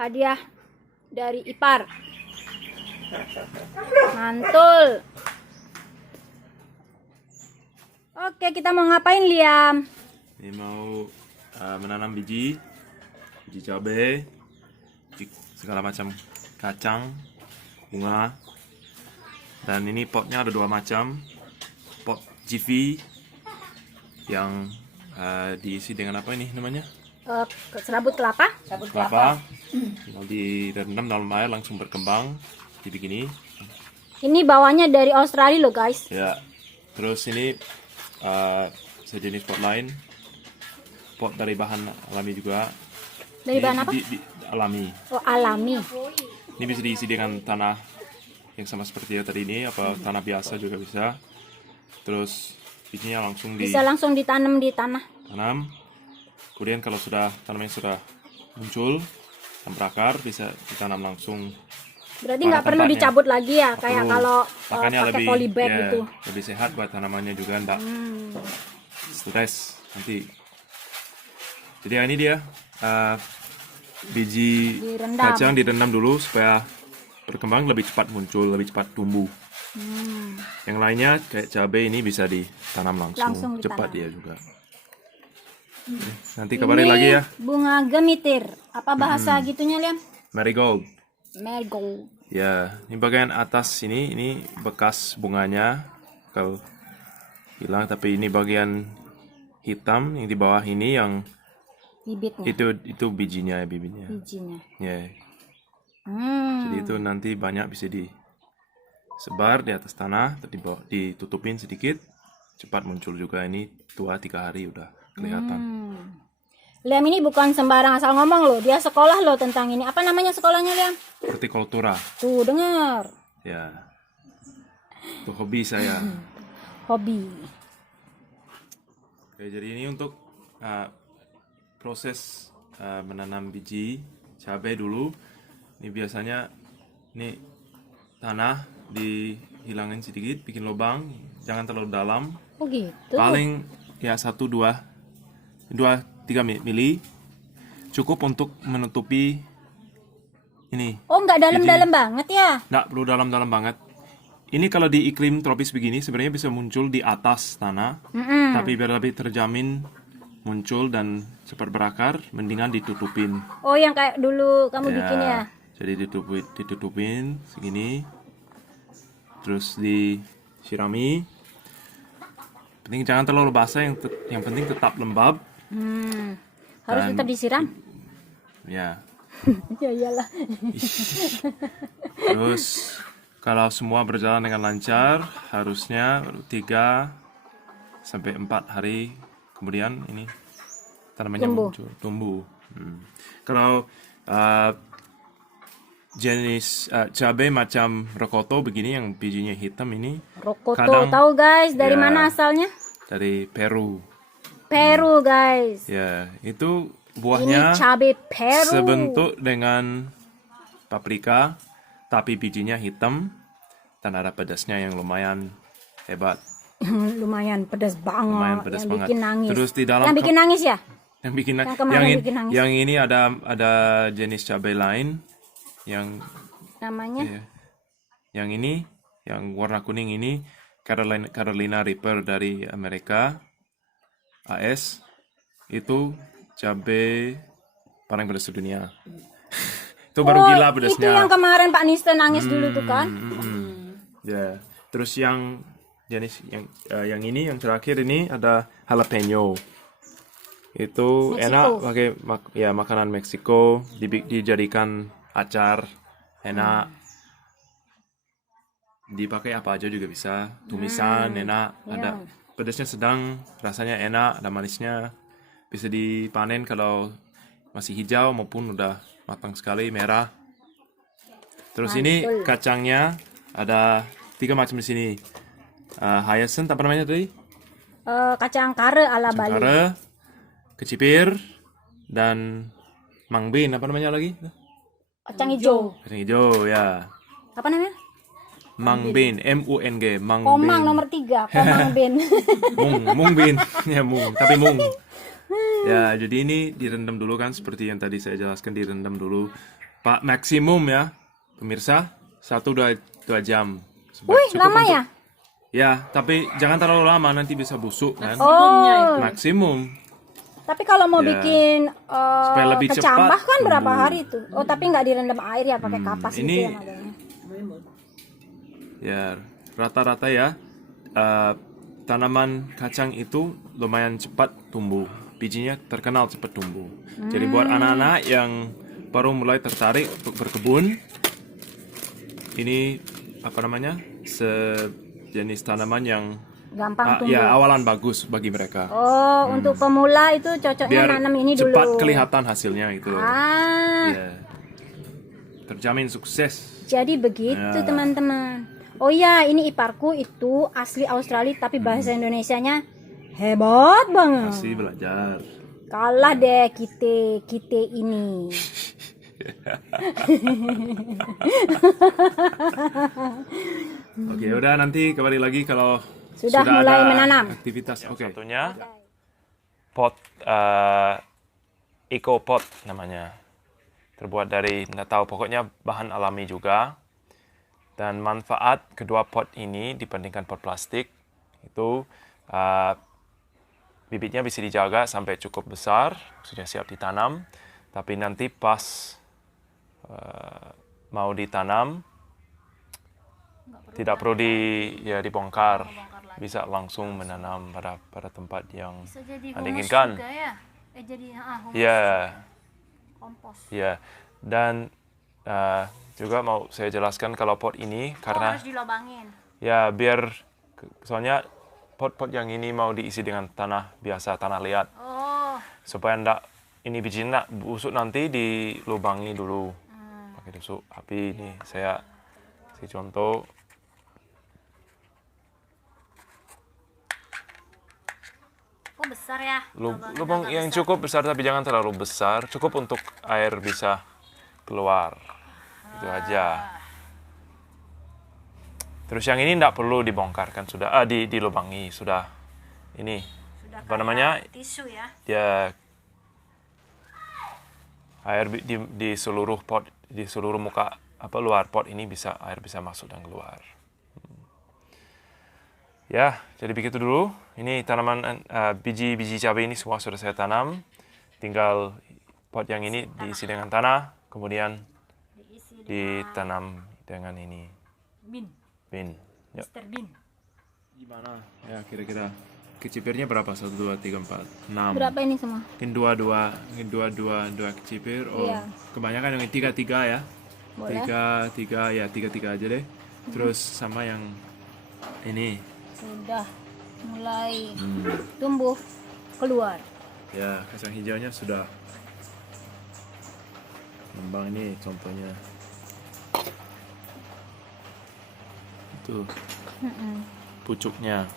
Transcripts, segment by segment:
hadiah dari ipar. Mantul. Oke, kita mau ngapain, Liam? Ini mau menanam biji cabai, segala macam kacang, bunga. Dan ini potnya ada dua macam, pot GV yang diisi dengan apa ini namanya? Serabut kelapa. Kelapa. Tinggal direndam dalam air langsung berkembang jadi begini. Ini bawahnya dari Australia loh, guys. Ya. Terus ini sejenis pot lain, pot dari bahan alami juga. Dari Ini bahan apa? Alami. Oh, alami. Ini bisa diisi dengan tanah yang sama seperti yang tadi ini, apa tanah biasa juga bisa. Terus bijinya langsung Bisa langsung ditanam di tanah. ditanam. Kemudian kalau tanamannya sudah muncul dan berakar, bisa ditanam langsung. Berarti pada nggak perlu tempatnya. dicabut lagi ya, Nggak kayak perlu. kalau Makanya pakai polybag ya, gitu. lebih sehat buat tanamannya juga, enggak stres nanti. Jadi ini dia biji Direndam. kacang direndam dulu supaya berkembang lebih cepat muncul, lebih cepat tumbuh. Yang lainnya kayak cabai ini bisa ditanam langsung Langsung cepat ditanam. dia juga. Nanti kabarin Ini lagi ya. bunga gemitir. Apa bahasa gitunya, Liam? Marigold. Marigold. Ya, ini bagian atas ini bekas bunganya kalau hilang, tapi ini bagian hitam yang di bawah ini yang Bibitnya. itu bijinya. Bijinya. Ya. Jadi itu nanti banyak bisa disebar di atas tanah, ditutupin sedikit, cepat muncul juga. Ini 2-3 hari udah kelihatan. Liam ini bukan sembarang asal ngomong loh. Dia sekolah loh tentang ini. Apa namanya sekolahnya, Liam? Hortikultura. Tuh, dengar. Ya. Itu hobi saya. Hobi. Oke, jadi ini untuk proses menanam biji cabai dulu. Ini biasanya tanah dihilangin sedikit, bikin lubang, jangan terlalu dalam. Oh gitu. Paling ya 2-3 mili cukup untuk menutupi ini. Oh, nggak dalam-dalam banget ya? Nggak perlu dalam-dalam banget. Ini kalau di iklim tropis begini sebenarnya bisa muncul di atas tanah, tapi biar lebih terjamin muncul dan cepat berakar, mendingan ditutupin. Oh, yang kayak dulu kamu bikin ya? Jadi ditutupin segini, terus disirami. Penting jangan terlalu basah, yang penting tetap lembab. Harus tetap disiram? Ya. Ya iyalah. Terus kalau semua berjalan dengan lancar, harusnya 3-4 hari kemudian ini tanamannya muncul, tumbuh. Kalau jenis cabai macam rokoto begini yang bijinya hitam ini, Rokoto, tahu guys dari ya, mana asalnya? dari Peru. Peru guys. Ya, itu Ini buahnya cabai Peru. sebentuk dengan paprika, tapi bijinya hitam dan ada pedasnya yang lumayan hebat. Lumayan pedas banget. Lumayan pedas yang banget. bikin nangis. Terus di dalam yang bikin nangis ya? Yang bikin Yang kemarin bikin nangis. yang ini ada jenis cabai lain yang Namanya? yang ini yang warna kuning ini Carolina Reaper dari Amerika AS, itu cabai paling pedas dunia. Itu baru gila pedasnya. Itu yang kemarin Pak Nista nangis dulu tuh kan? Ya. Terus yang jenis yang ini yang terakhir ini ada jalapeno. Itu Meksiko. enak pakai makanan Meksiko, dijadikan acar, enak. Dipakai apa aja juga bisa, tumisan enak, ada pedasnya sedang, rasanya enak, ada manisnya. Bisa dipanen kalau masih hijau maupun udah matang sekali merah. Terus ini kacangnya ada 3 macam di sini. Hyacinth apa namanya tadi? Kacang kare ala Bali. Kare, kecipir, dan mangbin apa namanya lagi? Kacang hijau. Kacang hijau ya. Apa namanya? Mangbin, MUNG, mangbin. Komang nomor 3, Komang bin. Mungbin, ya tapi mung. Ya, jadi ini direndam dulu kan, seperti yang tadi saya jelaskan, direndam dulu Pak maksimum ya, pemirsa, 1-2 jam. Wih, Cukup lama untuk- ya? Ya, tapi jangan terlalu lama, nanti bisa busuk kan. Oh, Maksimum. tapi kalau mau Ya. bikin Supaya lebih kecambah cepat kan berapa tumbuh. hari tuh? Oh, tapi nggak direndam air ya, pakai kapas gitu ini- ya modelnya. Ya, rata-rata ya, tanaman kacang itu lumayan cepat tumbuh. Bijinya terkenal cepat tumbuh. Jadi buat anak-anak yang baru mulai tertarik untuk berkebun, ini apa namanya? Sejenis tanaman yang Gampang tumbuh. ya awalan bagus bagi mereka. Oh, untuk pemula itu cocoknya Biar nanam ini dulu. cepat kelihatan hasilnya itu. Ah, Ya. Terjamin sukses. jadi begitu Ya. teman-teman. Oh ya, ini iparku itu asli Australia tapi bahasa Indonesianya hebat banget. Masih belajar. Kalah deh kita ini. Oke, udah nanti kembali lagi kalau Sudah mulai ada menanam. aktivitas. Oke. Satunya pot eco pot namanya. Terbuat dari nggak tahu pokoknya bahan alami juga. Dan manfaat kedua pot ini dibandingkan pot plastik itu bibitnya bisa dijaga sampai cukup besar, sudah siap ditanam. Tapi nanti pas mau ditanam tidak perlu dibongkar, bisa langsung menanam pada tempat yang Bisa jadi Anda humus inginkan. juga ya? Jadi humus Ya, kompos. ya. Dan juga mau saya jelaskan kalau pot ini karena Harus dilobangin. ya biar soalnya pot-pot yang ini mau diisi dengan tanah biasa, tanah liat, Oh, supaya ndak ini biji ndak busuk nanti dilubangi dulu pakai tusuk api. Ini saya kasih contoh. kok besar ya? Lubang yang cukup besar tapi jangan terlalu besar, cukup untuk air bisa keluar. Itu aja. Terus yang ini ndak perlu dibongkar kan sudah dilubangi sudah. Ini Sudah apa namanya? tisu ya. Dia air di seluruh pot, di seluruh muka luar pot ini bisa air bisa masuk dan keluar. Ya, jadi begitu dulu. Ini tanaman biji-biji cabai ini semua sudah saya tanam. Tinggal pot yang ini diisi dengan tanah, kemudian Diisi ditanam dengan ini bin. bin. Ya. Mr. Bin. Gimana? Ya kira-kira kecipirnya berapa? 1, 2, 3, 4, 6. Berapa ini semua? Mungkin dua kecipir. Oh, Iya. kebanyakan yang 3 ya. Boleh. 3 aja deh. Terus sama yang ini. Sudah mulai tumbuh keluar. Ya, kacang hijaunya sudah ngembang, ini contohnya. Itu pucuknya.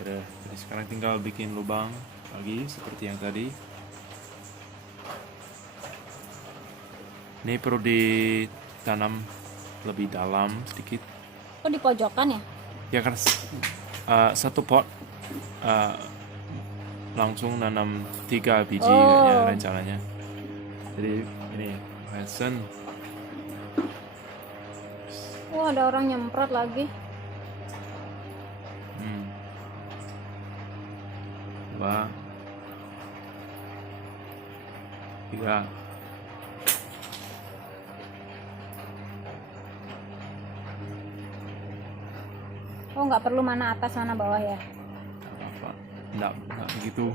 Jadi sekarang tinggal bikin lubang lagi seperti yang tadi. Ini perlu ditanam lebih dalam sedikit. Oh, di pojokan ya? Ya kan satu pot langsung nanam 3 biji ya, rencananya. Jadi ini lesson. Wah, ada orang nyemprot lagi. 2, 3. Oh, nggak perlu mana atas mana bawah ya? Apa? Enggak begitu.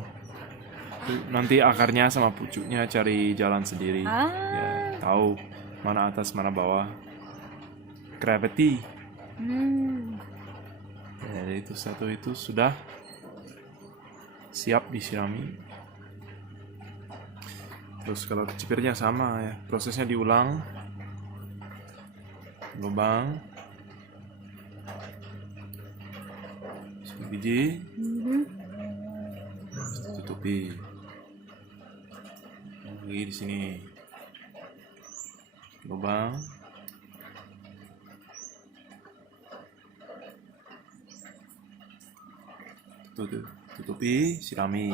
Itu nanti akarnya sama pucuknya cari jalan sendiri. Ya, tahu mana atas mana bawah. Gravity. Ya, jadi itu satu itu sudah siap disirami. Terus kalau kecipirnya sama ya, prosesnya diulang. Lubang. Biji. Tutupi. Lagi di sini. Lubang. Tutupi, sirami.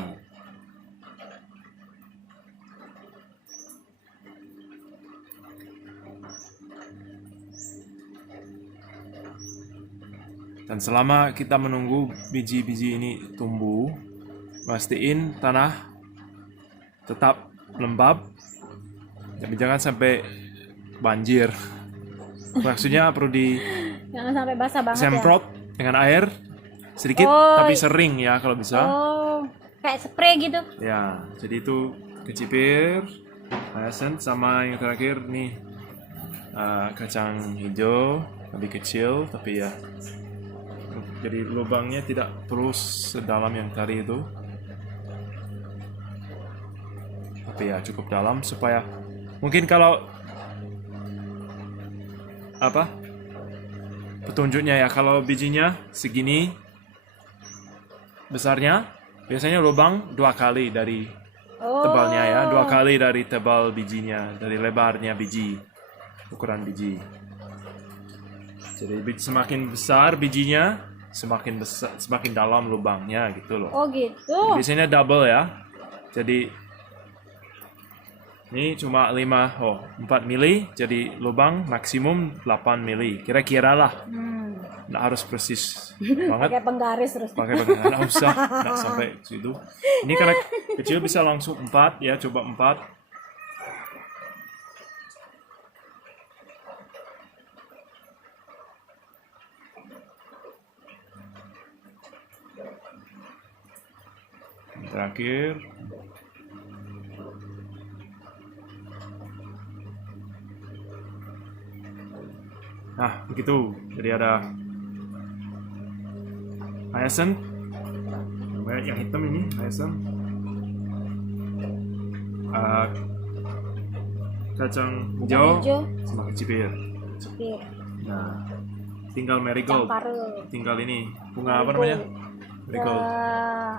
Dan selama kita menunggu biji-biji ini tumbuh, pastiin tanah tetap lembab. Jadi jangan sampai banjir. Maksudnya perlu Jangan sampai basah banget disemprot dengan air sedikit Oh, tapi sering ya kalau bisa. ya. Oh, kayak spray gitu. Ya, jadi itu kecipir, hyacinth sama yang terakhir nih kacang hijau lebih kecil tapi ya jadi lubangnya tidak perlu sedalam yang tadi itu. Tapi ya cukup dalam supaya mungkin kalau apa petunjuknya ya kalau bijinya segini besarnya biasanya lubang 2 kali dari Oh. tebalnya ya 2 kali dari tebal bijinya dari lebarnya biji ukuran biji. Jadi semakin besar bijinya semakin dalam lubangnya gitu loh. Oh gitu. Biasanya double ya. Jadi ini cuma 4 mili, jadi lubang maksimum 8 mili. Kira-kira lah. Nggak harus persis banget. Pakai penggaris terus. Pakai bagian nggak usah, nggak sampai situ. Ini karena kecil bisa langsung 4 ya, coba 4. Terakhir. Nah, begitu. Jadi ada hyacinth. Yang hitam ini hyacinth. Kacang hijau Hijau, sama kecipir. spir, Nah, tinggal marigold. campare, Tinggal ini bunga apa namanya? Marigold.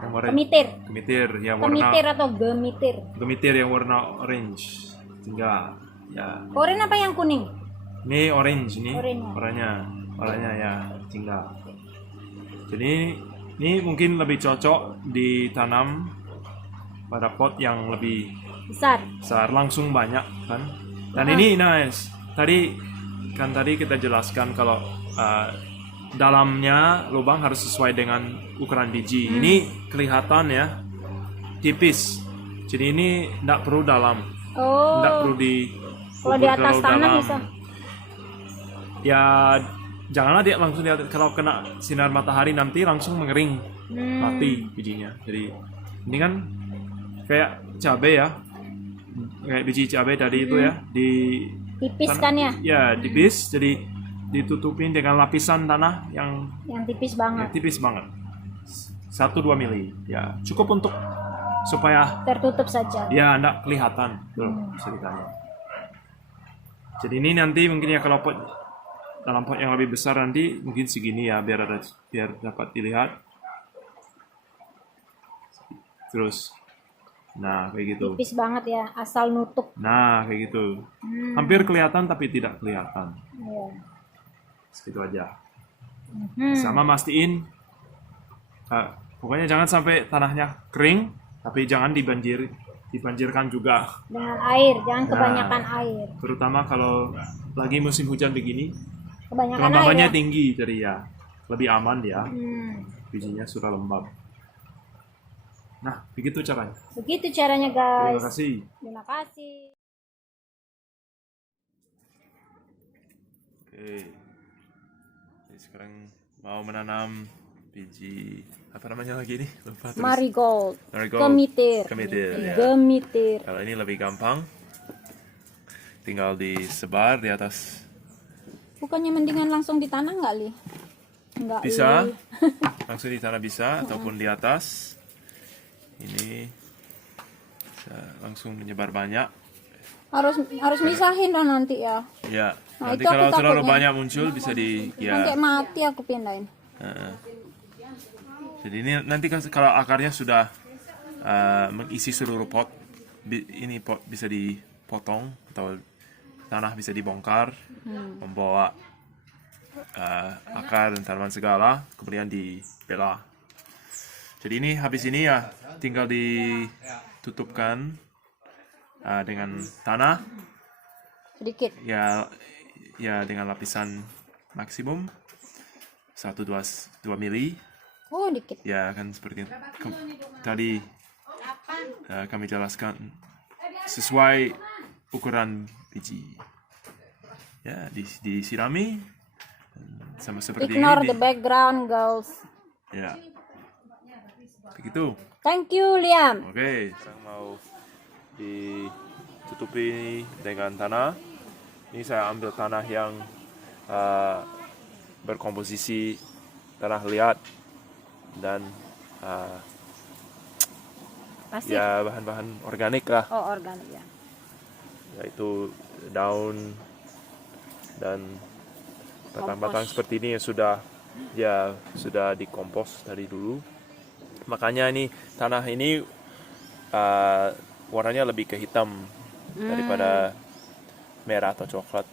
Yang warna kemitir, Gemitir yang warna kemitir atau gemitir. gemitir yang warna orange. Tinggal ya. Oren apa yang kuning? Ini orange ini Oranye. warnanya ya tinggal. Jadi ini mungkin lebih cocok ditanam pada pot yang lebih Besar. besar langsung banyak kan. Dan ini nice. Tadi kita jelaskan kalau dalamnya lubang harus sesuai dengan ukuran biji. Ini kelihatan ya tipis. Jadi ini tidak perlu dalam. Oh. Tidak perlu di Kalau di atas terlalu tanah dalam. bisa. Ya janganlah dia langsung di atas. Kalau kena sinar matahari nanti langsung mengering mati bijinya. Jadi ini kan kayak cabai ya, kayak biji cabai tadi itu ya Tipis kan ya? ya tipis. Jadi ditutupin dengan lapisan tanah yang Yang tipis banget. tipis banget 1-2 mili ya cukup untuk supaya Tertutup saja. ya enggak kelihatan tuh ceritanya. Jadi ini nanti mungkin ya kalau dalam pot yang lebih besar nanti mungkin segini ya biar dapat dilihat. Terus nah kayak gitu. Tipis banget ya, asal nutup. Nah kayak gitu. Hampir kelihatan tapi tidak kelihatan. Iya. Segitu aja. Sama mastiin pokoknya jangan sampai tanahnya kering tapi jangan dibanjirkan juga. Dengan air, jangan Ya. kebanyakan air. Terutama kalau lagi musim hujan begini, Kebanyakan air kelembabannya ya. tinggi jadi ya lebih aman ya. Hmm. Bijinya sudah lembab. Nah, begitu caranya. Begitu caranya Terima guys. kasih. Terima kasih. Oke. Jadi sekarang mau menanam biji apa namanya lagi nih? Lupa terus. Marigold. Marigold. Gemitir. Gemitir, ya. Gemitir. Kalau ini lebih gampang. Tinggal disebar di atas. Bukannya mendingan langsung ditanam nggak, Li? Nggak, Bisa. Li. Langsung di tanah bisa ataupun di atas. Ini bisa langsung menyebar banyak. Harus misahin dong nanti ya. Ya, Nah, nanti itu aku kalau terlalu takutnya. banyak muncul bisa Nanti mati aku pindahin. Jadi ini nanti kalau akarnya sudah mengisi seluruh pot, ini pot bisa dipotong atau tanah bisa dibongkar, membawa akar dan tanaman segala, kemudian dibelah. Jadi ini habis ini ya tinggal ditutupkan dengan tanah. Sedikit. Ya dengan lapisan maksimum 1-2 mili. Oh, dikit. Ya kan seperti tadi kami jelaskan sesuai ukuran biji. Ya, disirami sama seperti Ignore ini. the background, girls. Ya, begitu. Thank you, Liam. Oke, sekarang mau ditutupi dengan tanah. Ini saya ambil tanah yang berkomposisi tanah liat dan Pasir. ya bahan-bahan organik lah, Oh, organik ya. yaitu daun dan batang-batang Kompos. seperti ini yang sudah dikompos dari dulu. Makanya ini tanah ini warnanya lebih ke hitam daripada merah atau coklat.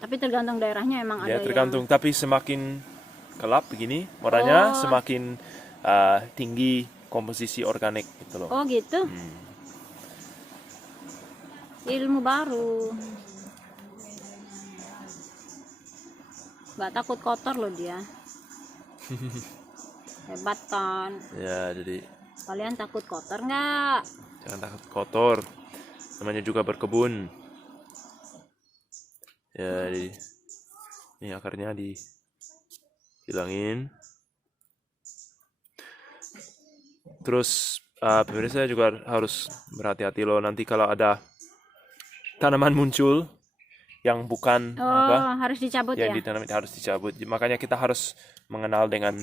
Tapi tergantung daerahnya emang Ya ada tergantung, tapi semakin gelap begini warnanya, semakin tinggi komposisi organik gitu loh. Oh, gitu. Ilmu baru. Gak takut kotor loh dia. Hebat kan. Ya, jadi Kalian takut kotor nggak? jangan takut kotor. Namanya juga berkebun. Ya, ini akarnya dihilangin. Terus pemirsa juga harus berhati-hati loh nanti kalau ada tanaman muncul yang bukan Harus dicabut yang ya? ditanam harus dicabut. Makanya kita harus mengenal dengan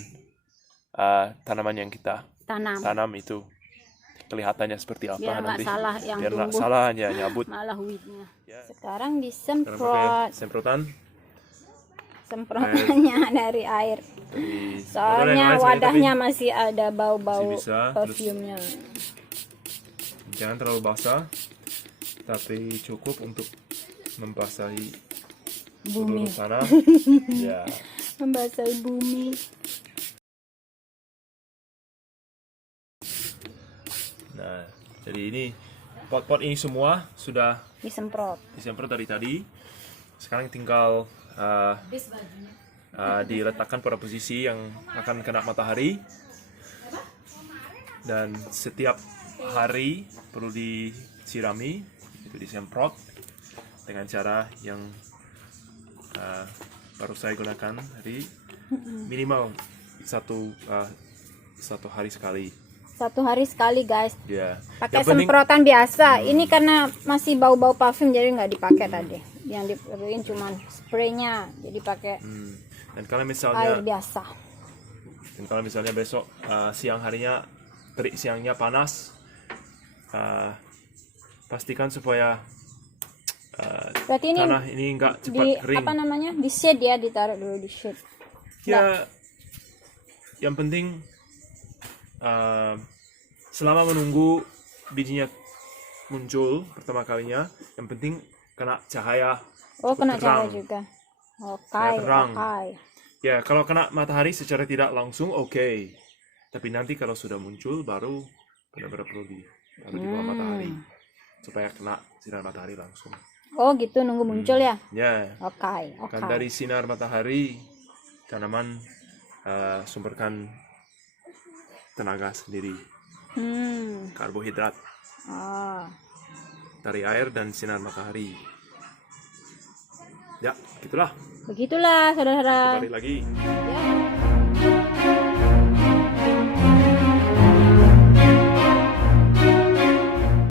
tanaman yang kita tanam itu kelihatannya seperti apa Biar nggak nanti. salah yang Biar nggak tumbuh. salah ya nyabut. Malah weednya. Ya. Sekarang Sekarang disemprot. pakai semprotan Semprotannya dari air. dari Soalnya botol yang lain wadahnya tapi masih ada bau-bau masih bisa, perfume-nya. jangan terlalu basah, tapi cukup untuk membasahi Bumi. seluruh tanah. Ya. Membasahi bumi. Nah, jadi ini pot-pot ini semua sudah Disemprot. disemprot dari tadi. Sekarang tinggal diletakkan pada posisi yang akan kena matahari. Dan setiap hari perlu disirami, itu disemprot dengan cara yang baru saya gunakan tadi, minimal satu hari sekali. 1 hari sekali, guys. Ya. Pakai Yang penting- semprotan biasa. Ini karena masih bau-bau parfum jadi nggak dipakai tadi. Yang diperluin cuman spraynya. Jadi pakai Dan kalau air misalnya biasa. besok siang harinya terik, siangnya panas, pastikan supaya Berarti ini tanah ini nggak cepat di kering. apa namanya? Di shade ya, ditaruh dulu di shade. Ya, yang penting selama menunggu bijinya muncul pertama kalinya, yang penting kena cahaya. Oh, kena terang. cahaya juga. Oke, Cahaya terang. oke. Ya, kalau kena matahari secara tidak langsung, oke. Tapi nanti kalau sudah muncul, baru benar-benar perlu di bawah matahari. Supaya kena sinar matahari langsung. Oh, gitu, nunggu muncul ya. Ya, Oke, kan oke. dari sinar matahari, tanaman sumberkan tenaga sendiri. Karbohidrat Oh. dari air dan sinar matahari. Ya, gitulah. Begitulah, saudara-saudara. Kembali lagi.